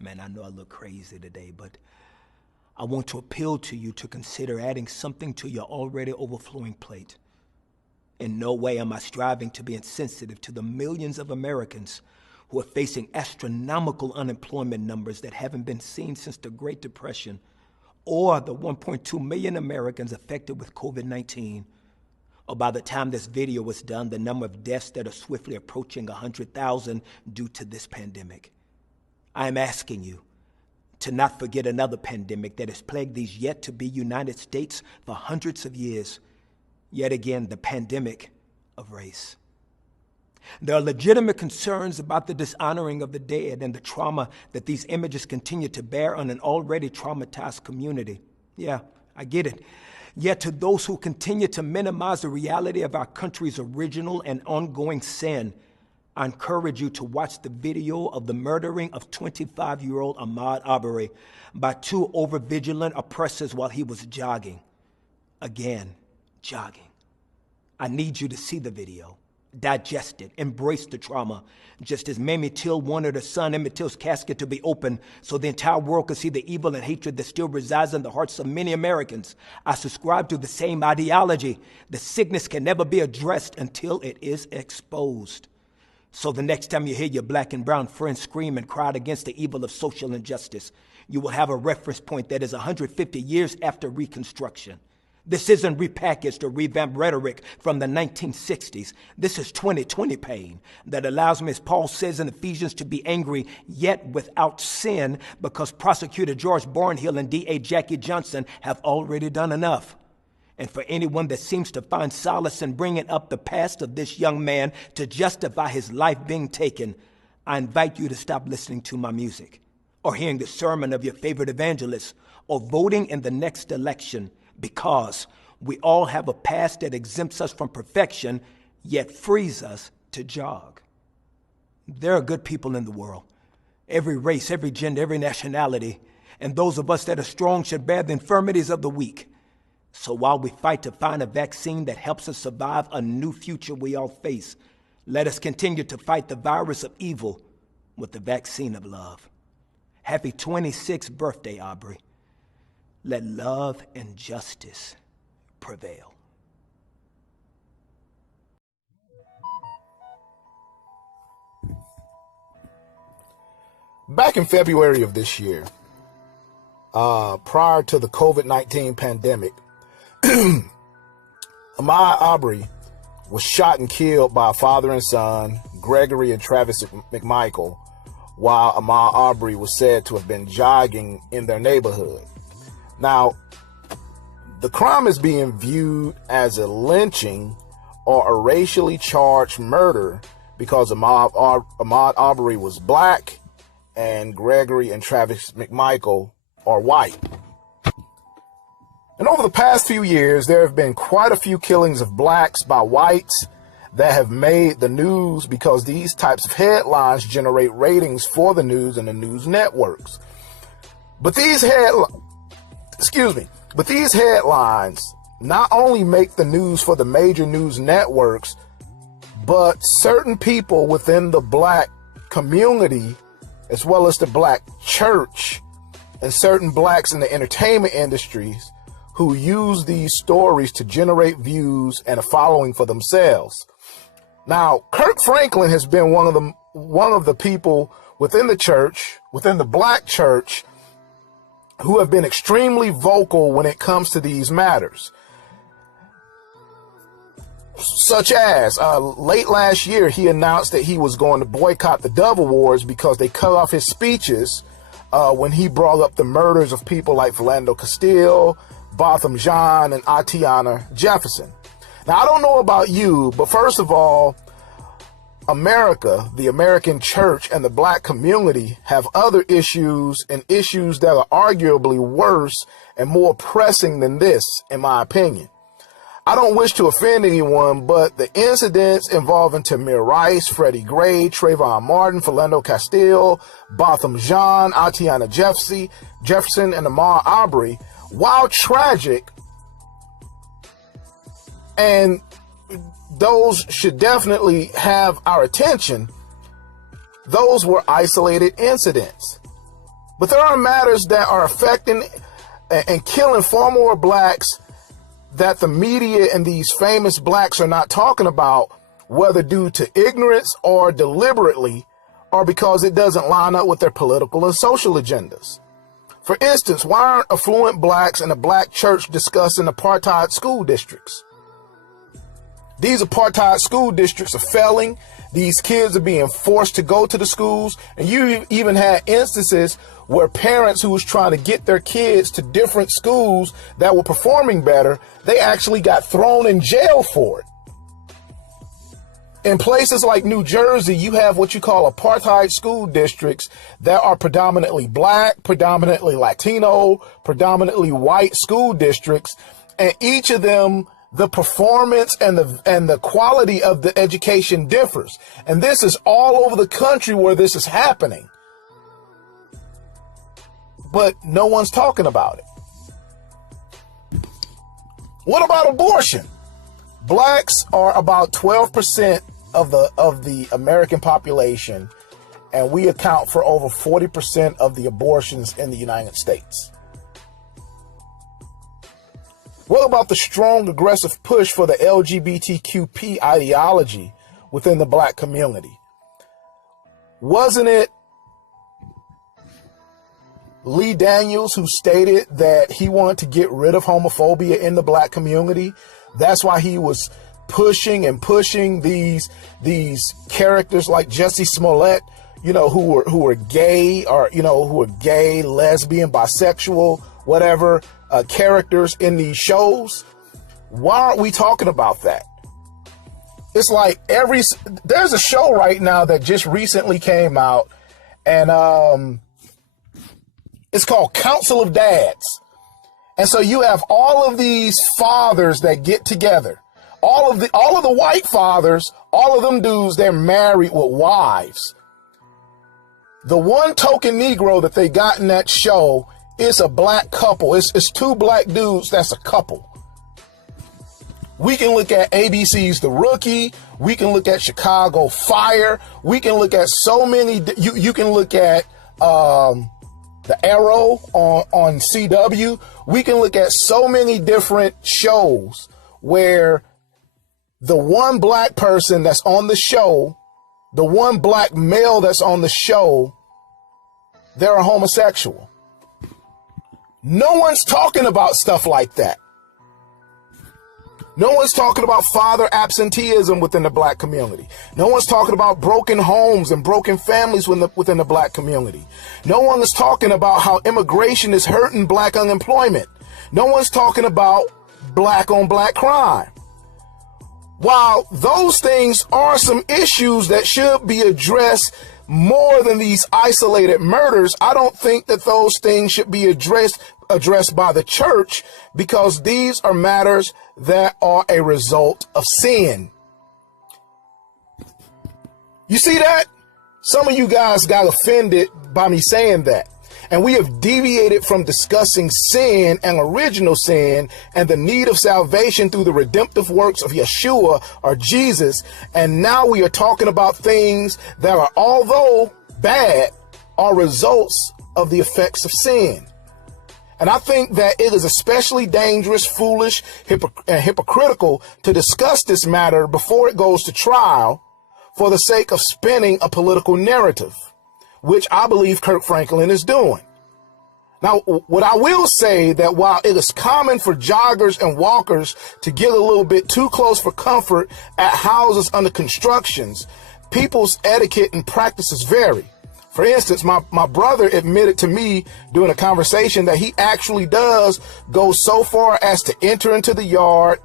Man, I know I look crazy today, but I want to appeal to you to consider adding something to your already overflowing plate. In no way am I striving to be insensitive to the millions of Americans who are facing astronomical unemployment numbers that haven't been seen since the Great Depression, or the 1.2 million Americans affected with COVID-19. Or by the time this video was done, the number of deaths that are swiftly approaching 100,000 due to this pandemic. I am asking you to not forget another pandemic that has plagued these yet-to-be United States for hundreds of years. Yet again, the pandemic of race. There are legitimate concerns about the dishonoring of the dead and the trauma that these images continue to bear on an already traumatized community. Yeah, I get it. Yet to those who continue to minimize the reality of our country's original and ongoing sin, I encourage you to watch the video of the murdering of 25-year-old Ahmaud Arbery by two overvigilant oppressors while he was jogging. Again, jogging. I need you to see the video, digest it, embrace the trauma, just as Mamie Till wanted her son Emmett Till's casket to be open so the entire world could see the evil and hatred that still resides in the hearts of many Americans. I subscribe to the same ideology. The sickness can never be addressed until it is exposed. So the next time you hear your black and brown friends scream and cry against the evil of social injustice, you will have a reference point that is 150 years after Reconstruction. This isn't repackaged or revamped rhetoric from the 1960s. This is 2020 pain that allows me, as Paul says in Ephesians, to be angry yet without sin, because Prosecutor George Barnhill and DA Jackie Johnson have already done enough. And for anyone that seems to find solace in bringing up the past of this young man to justify his life being taken, I invite you to stop listening to my music, or hearing the sermon of your favorite evangelist, or voting in the next election, because we all have a past that exempts us from perfection, yet frees us to jog. There are good people in the world, every race, every gender, every nationality, and those of us that are strong should bear the infirmities of the weak. So while we fight to find a vaccine that helps us survive a new future we all face, let us continue to fight the virus of evil with the vaccine of love. Happy 26th birthday, Arbery. Let love and justice prevail. Back in February of this year, prior to the COVID-19 pandemic, Ahmaud Arbery was shot and killed by a father and son, Gregory and Travis McMichael, while Ahmaud Arbery was said to have been jogging in their neighborhood. Now, the crime is being viewed as a lynching or a racially charged murder because Ahmaud Arbery was black and Gregory and Travis McMichael are white. And over the past few years, there have been quite a few killings of blacks by whites that have made the news because these types of headlines generate ratings for the news and the news networks. But these headlines not only make the news for the major news networks, but certain people within the black community, as well as the black church and certain blacks in the entertainment industries, who use these stories to generate views and a following for themselves. Now, Kirk Franklin has been one of the people within the church, within the black church, who have been extremely vocal when it comes to these matters. Such as, late last year, he announced that he was going to boycott the Dove Awards because they cut off his speeches when he brought up the murders of people like Philando Castile, Botham Jean, and Atiana Jefferson. Now, I don't know about you, but first of all, America, the American church, and the black community have other issues, and issues that are arguably worse and more pressing than this, in my opinion. I don't wish to offend anyone, but the incidents involving Tamir Rice, Freddie Gray, Trayvon Martin, Philando Castile, Botham Jean, Atiana Jefferson, and Ahmaud Arbery, while tragic, and those should definitely have our attention, those were isolated incidents. But there are matters that are affecting and killing far more blacks that the media and these famous blacks are not talking about, whether due to ignorance or deliberately, or because it doesn't line up with their political and social agendas. For instance, why aren't affluent blacks in a black church discussing apartheid school districts? These apartheid school districts are failing. These kids are being forced to go to the schools. And you even had instances where parents who was trying to get their kids to different schools that were performing better, they actually got thrown in jail for it. In places like New Jersey, you have what you call apartheid school districts that are predominantly black, predominantly Latino, predominantly white school districts. And each of them, the performance and the quality of the education differs. And this is all over the country where this is happening. But no one's talking about it. What about abortion? Blacks are about 12% of the American population, and we account for over 40% of the abortions in the United States. What about the strong, aggressive push for the LGBTQP ideology within the black community? Wasn't it Lee Daniels who stated that he wanted to get rid of homophobia in the black community? That's why he was pushing these characters like Jussie Smollett, who were gay, or who were gay, lesbian, bisexual, whatever, characters in these shows. Why aren't we talking about that? It's like there's a show right now that just recently came out, and it's called Council of Dads. And so you have all of these fathers that get together, all of the white fathers, all of them dudes, they're married with wives. The one token Negro that they got in that show is a black couple. It's two black dudes. That's a couple. We can look at ABC's The Rookie. We can look at Chicago Fire. We can look at so many. You can look at The Arrow on CW. We can look at so many different shows where the one black person that's on the show, the one black male that's on the show, they're a homosexual. No one's talking about stuff like that. No one's talking about father absenteeism within the black community. No one's talking about broken homes and broken families within the black community. No one is talking about how immigration is hurting black unemployment. No one's talking about black on black crime. While those things are some issues that should be addressed more than these isolated murders, I don't think that those things should be addressed by the church, because these are matters that are a result of sin. You see that? Some of you guys got offended by me saying that. And we have deviated from discussing sin and original sin and the need of salvation through the redemptive works of Yeshua or Jesus. And now we are talking about things that are, although bad, are results of the effects of sin. And I think that it is especially dangerous, foolish, and hypocritical to discuss this matter before it goes to trial for the sake of spinning a political narrative, which I believe Kirk Franklin is doing. Now, what I will say, that while it is common for joggers and walkers to get a little bit too close for comfort at houses under constructions, people's etiquette and practices vary. For instance, my brother admitted to me during a conversation that he actually does go so far as to enter into the yard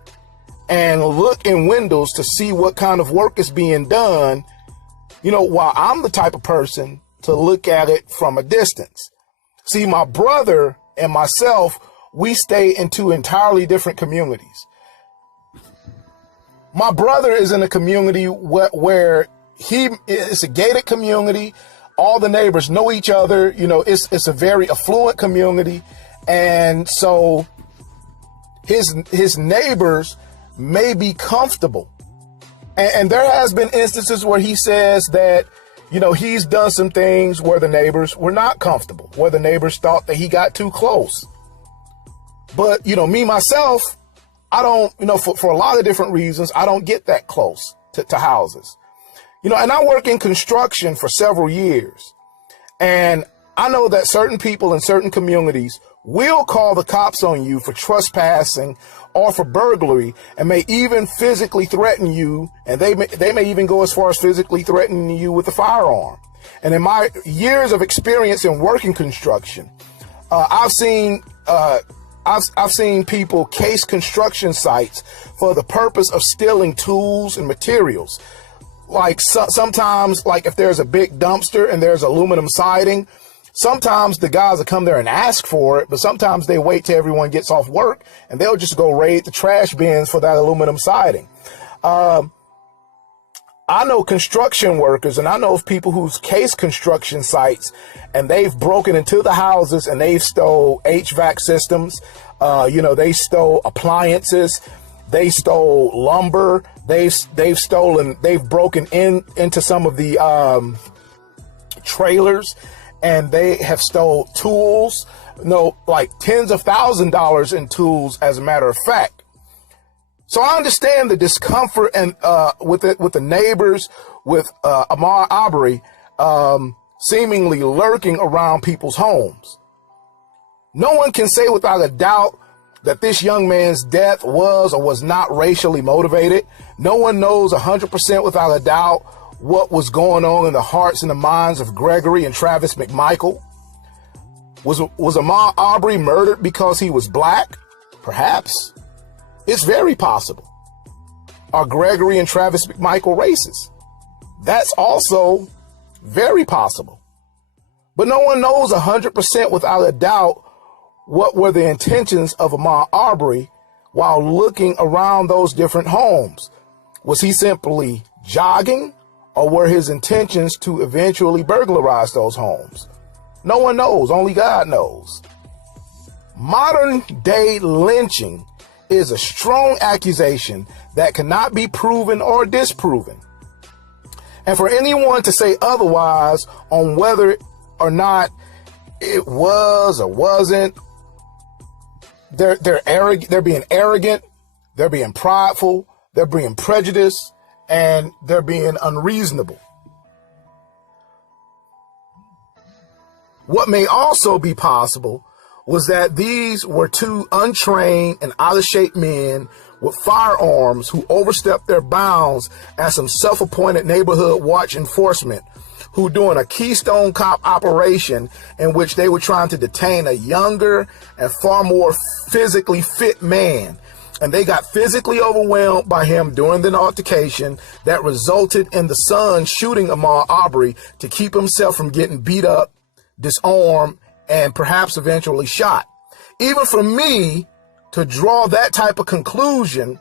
and look in windows to see what kind of work is being done, while I'm the type of person to look at it from a distance. See, my brother and myself, we stay in two entirely different communities. My brother is in a community where it's a gated community. All the neighbors know each other. It's a very affluent community. And so his neighbors may be comfortable. And there has been instances where he says that, You know, he's done some things where the neighbors were not comfortable, where the neighbors thought that he got too close. But, you know, me, myself, I don't, you know, for a lot of different reasons, I don't get that close to houses. You know, and I work in construction for several years. And I know that certain people in certain communities will call the cops on you for trespassing or for burglary, and may even physically threaten you. And they may even go as far as physically threatening you with a firearm. And in my years of experience in working construction, I've seen people case construction sites for the purpose of stealing tools and materials. Like sometimes, like if there's a big dumpster and there's aluminum siding, sometimes the guys will come there and ask for it, but sometimes they wait till everyone gets off work and they'll just go raid the trash bins for that aluminum siding. I know construction workers, and I know of people who's case construction sites, and they've broken into the houses and they've stole HVAC systems. You know, they stole appliances, they stole lumber, they've broken into some of the trailers, and they have stole tools, you know, like tens of thousands of dollars in tools, as a matter of fact. So I understand the discomfort and with the neighbors, with Ahmaud Arbery seemingly lurking around people's homes. No one can say without a doubt that this young man's death was or was not racially motivated. No one knows 100% without a doubt what was going on in the hearts and the minds of Gregory and Travis McMichael. Was Ahmaud Arbery murdered because he was black? Perhaps. It's very possible. Are Gregory and Travis McMichael racist? That's also very possible. But no one knows 100% without a doubt what were the intentions of Ahmaud Arbery while looking around those different homes. Was he simply jogging, or were his intentions to eventually burglarize those homes? No one knows. Only God knows. Modern day lynching is a strong accusation that cannot be proven or disproven. And for anyone to say otherwise on whether or not it was or wasn't, they're arrogant, they're being arrogant, they're being prideful, they're being prejudiced, and they're being unreasonable. What may also be possible was that these were two untrained and out-of-shape men with firearms who overstepped their bounds as some self-appointed neighborhood watch enforcement who doing a Keystone Cop operation in which they were trying to detain a younger and far more physically fit man. And they got physically overwhelmed by him during the altercation that resulted in the son shooting Ahmaud Arbery to keep himself from getting beat up, disarmed, and perhaps eventually shot. Even for me to draw that type of conclusion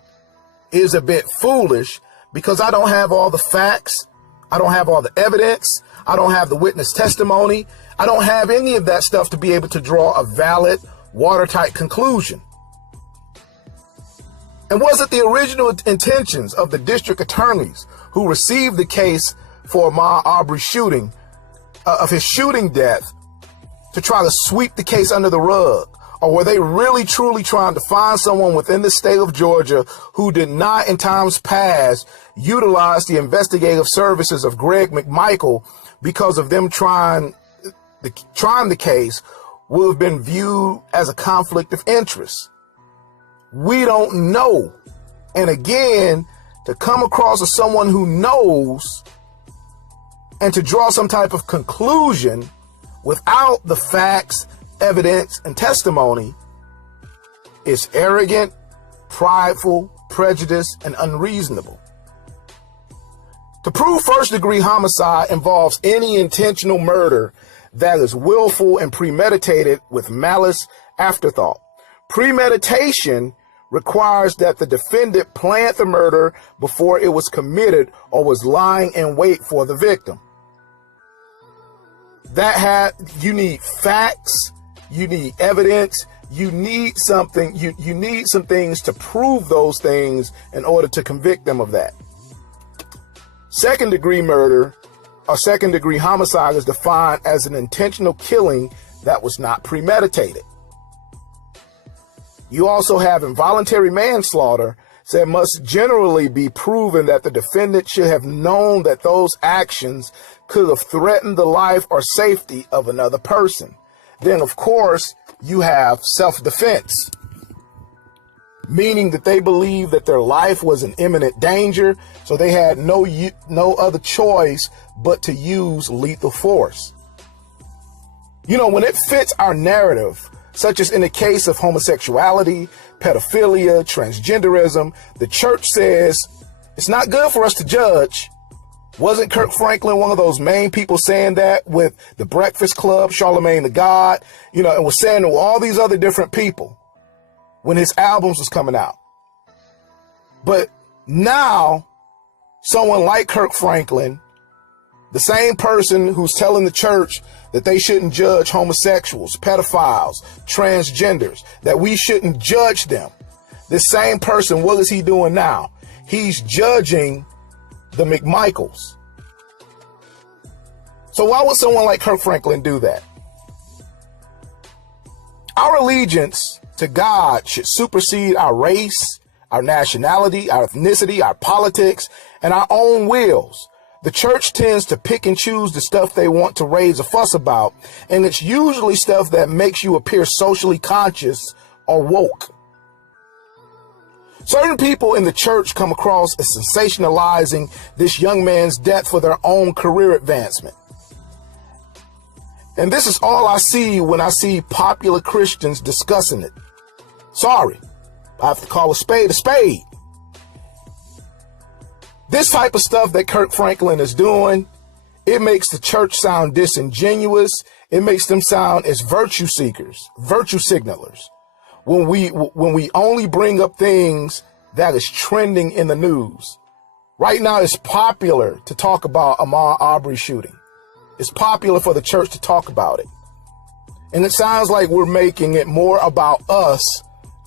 is a bit foolish, because I don't have all the facts. I don't have all the evidence. I don't have the witness testimony. I don't have any of that stuff to be able to draw a valid, watertight conclusion. And was it the original intentions of the district attorneys who received the case for Ahmaud Arbery's shooting, of his shooting death, to try to sweep the case under the rug? Or were they really truly trying to find someone within the state of Georgia who did not in times past utilize the investigative services of Greg McMichael, because of them trying the case would have been viewed as a conflict of interest? We don't know. And again, to come across as someone who knows and to draw some type of conclusion without the facts, evidence, and testimony is arrogant, prideful, prejudiced, and unreasonable. To prove first-degree homicide involves any intentional murder that is willful and premeditated with malice afterthought. Premeditation requires that the defendant planned the murder before it was committed or was lying in wait for the victim. You need facts, you need evidence, you need something, you need some things to prove those things in order to convict them of that. Second degree murder A second-degree homicide is defined as an intentional killing that was not premeditated. You also have involuntary manslaughter, so it must generally be proven that the defendant should have known that those actions could have threatened the life or safety of another person. Then, of course, you have self-defense, meaning that they believe that their life was in imminent danger, so they had no other choice but to use lethal force. You know, when it fits our narrative, such as in the case of homosexuality, pedophilia, transgenderism, the church says it's not good for us to judge. Wasn't Kirk Franklin one of those main people saying that with the Breakfast Club, Charlemagne the God, you know, and was saying to all these other different people when his albums was coming out? But now someone like Kirk Franklin, the same person who's telling the church that they shouldn't judge homosexuals, pedophiles, transgenders, that we shouldn't judge them. This same person, what is he doing now? He's judging the McMichaels. So why would someone like Kirk Franklin do that? Our allegiance to God should supersede our race, our nationality, our ethnicity, our politics, and our own wills. The church tends to pick and choose the stuff they want to raise a fuss about, and it's usually stuff that makes you appear socially conscious or woke. Certain people in the church come across as sensationalizing this young man's death for their own career advancement. And this is all I see when I see popular Christians discussing it. Sorry, I have to call a spade a spade. This type of stuff that Kirk Franklin is doing, it makes the church sound disingenuous. It makes them sound as virtue seekers, virtue signalers. When we only bring up things that is trending in the news. Right now, it's popular to talk about Ahmaud Arbery shooting. It's popular for the church to talk about it. And it sounds like we're making it more about us,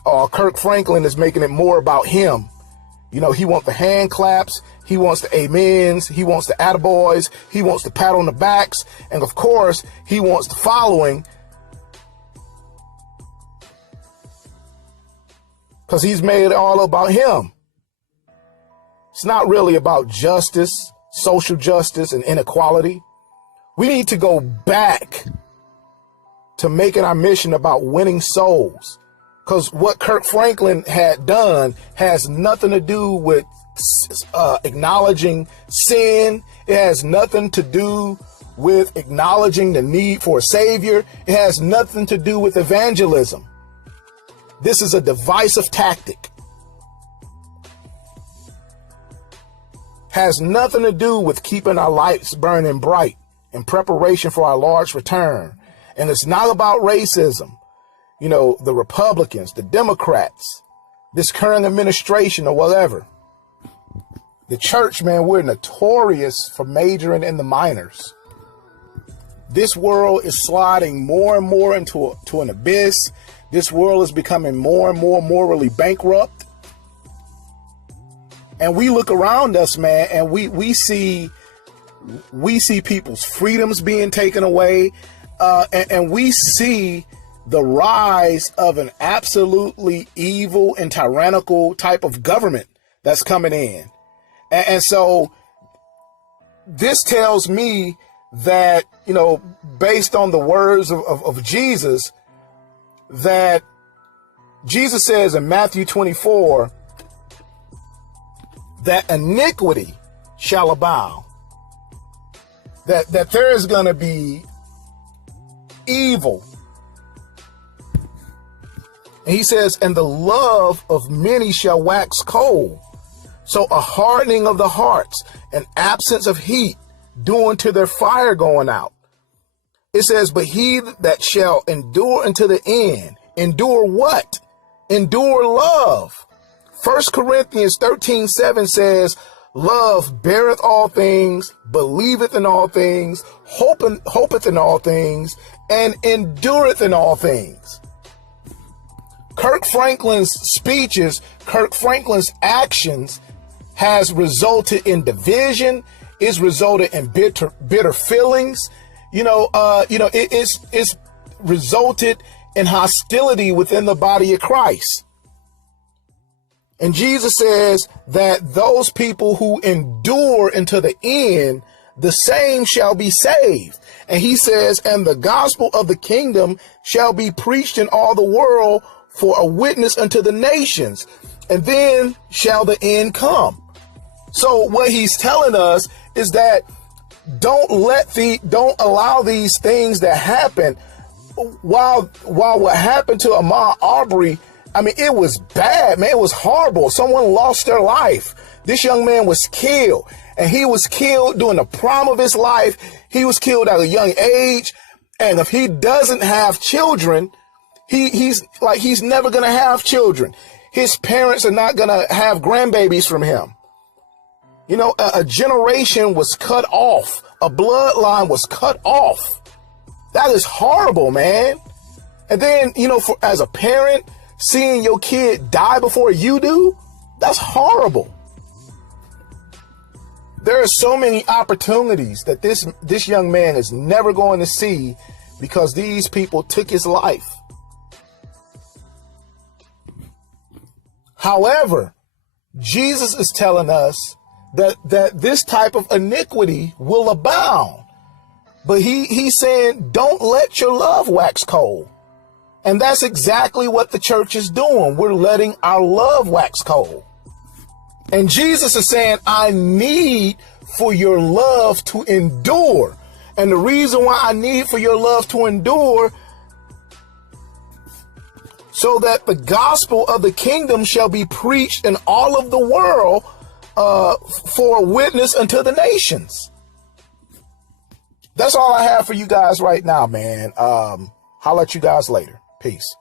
or Kirk Franklin is making it more about him. You know, he wants the hand claps, he wants the amens, he wants the attaboys, he wants the pat on the backs, and of course, he wants the following, because he's made it all about him. It's not really about justice, social justice, and inequality. We need to go back to making our mission about winning souls. Because what Kirk Franklin had done has nothing to do with acknowledging sin. It has nothing to do with acknowledging the need for a savior. It has nothing to do with evangelism. This is a divisive tactic. Has nothing to do with keeping our lights burning bright in preparation for our Lord's return. And it's not about racism. You know, the Republicans, the Democrats, this current administration or whatever. The church, man, we're notorious for majoring in the minors. This world is sliding more and more into an abyss. This world is becoming more and more morally bankrupt. And we look around us, man, and we see people's freedoms being taken away. And we see the rise of an absolutely evil and tyrannical type of government that's coming in. And so this tells me that, you know, based on the words of Jesus, that Jesus says in Matthew 24, that iniquity shall abound, that there is going to be evil. And he says, and the love of many shall wax cold. So a hardening of the hearts, an absence of heat, due unto their fire going out. It says, but he that shall endure unto the end, endure what? Endure love. 1 Corinthians 13:7 says, love beareth all things, believeth in all things, hopeth in all things, and endureth in all things. Kirk Franklin's speeches, Kirk Franklin's actions has resulted in division. It's resulted in bitter feelings. It's resulted in hostility within the body of Christ. And Jesus says that those people who endure unto the end, the same shall be saved. And he says, and the gospel of the kingdom shall be preached in all the world for a witness unto the nations. And then shall the end come. So what he's telling us is that don't allow these things that happen. While what happened to Ahmaud Arbery, I mean, it was bad, man. It was horrible. Someone lost their life. This young man was killed, and he was killed during the prime of his life. He was killed at a young age. And if he doesn't have children, he's never going to have children. His parents are not going to have grandbabies from him. You know, a generation was cut off. A bloodline was cut off. That is horrible, man. And then, as a parent, seeing your kid die before you do, that's horrible. There are so many opportunities that this young man is never going to see because these people took his life. However, Jesus is telling us that this type of iniquity will abound. But he's saying, don't let your love wax cold. And that's exactly what the church is doing. We're letting our love wax cold. And Jesus is saying, I need for your love to endure. And the reason why I need for your love to endure, so that the gospel of the kingdom shall be preached in all of the world for a witness unto the nations. That's all I have for you guys right now, man. Holler at you guys later. Peace.